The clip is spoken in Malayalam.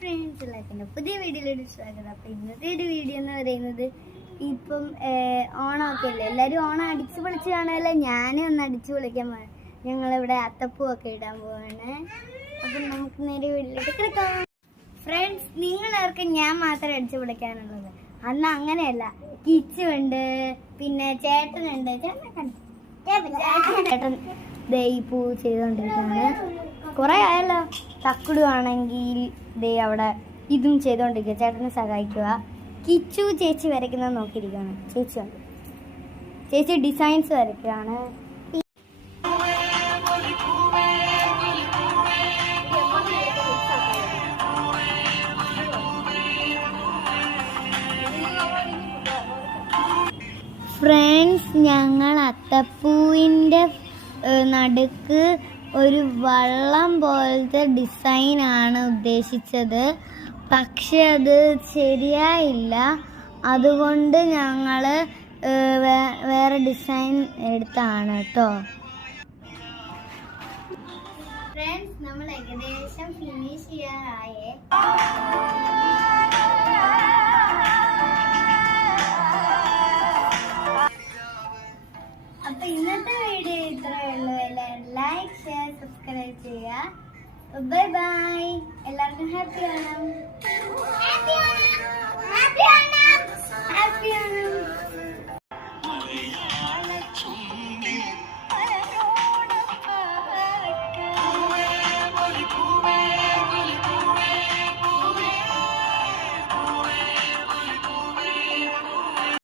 ഫ്രണ്ട്സ്, എല്ലാവർക്കും പുതിയ വീഡിയോയിലോട്ട് സ്വാഗതം. അപ്പം ഇന്നത്തെ ഒരു വീഡിയോ എന്ന് പറയുന്നത് ഇപ്പം ഓണമൊക്കെ അല്ലേ, എല്ലാവരും ഓണം അടിച്ചു പൊളിച്ച് കാണുമല്ലോ. ഞാനും ഒന്ന് അടിച്ചു പൊളിക്കാൻ പോകാൻ, ഞങ്ങളിവിടെ അത്തപ്പൂവൊക്കെ ഇടാൻ പോവാണ്. അപ്പം നമുക്ക് നേരെ വീട്ടിലേക്ക് കിടക്കാം. ഫ്രണ്ട്സ്, നിങ്ങളവർക്ക് ഞാൻ മാത്രമേ അടിച്ചു പൊളിക്കാനുള്ളത്. അന്ന് അങ്ങനെയല്ല, കിച്ചുണ്ട്, പിന്നെ ചേട്ടനുണ്ട്. ചേട്ടൻ ദേ ഈ പൂ ചെയ്തുകൊണ്ടിരിക്കുകയാണ്. കുറേ ആയല്ലോ. തക്കുടുവാണെങ്കിൽ ദേ അവിടെ ഇതും ചെയ്തുകൊണ്ടിരിക്കുക, ചേട്ടനെ സഹായിക്കുക. കിച്ചു ചേച്ചി വരയ്ക്കുന്നത് നോക്കിയിരിക്കുകയാണ്. ചേച്ചി ഡിസൈൻസ് വരയ്ക്കുകയാണ്. ഫ്രണ്ട്സ്, ഞങ്ങൾ അത്തപ്പൂവിൻ്റെ നടുക്ക് ഒരു വള്ളം പോലത്തെ ഡിസൈനാണ് ഉദ്ദേശിച്ചത്. പക്ഷെ അത് ശരിയായില്ല. അതുകൊണ്ട് ഞങ്ങൾ വേറെ ഡിസൈൻ എടുത്താണ് കേട്ടോ. ഫ്രണ്ട്സ്, നമ്മൾ ഏകദേശം ഫിനിഷ് ചെയ്യാറായേ. അപ്പൊ ഇന്നത്തെ വീഡിയോ ഇത്രയേ ഉള്ളൂ. എല്ലാവരും ലൈക്ക്, ഷെയർ, സബ്സ്ക്രൈബ് ചെയ്യുക. Bye bye. എല്ലാവർക്കും ഹാപ്പി ഓണം.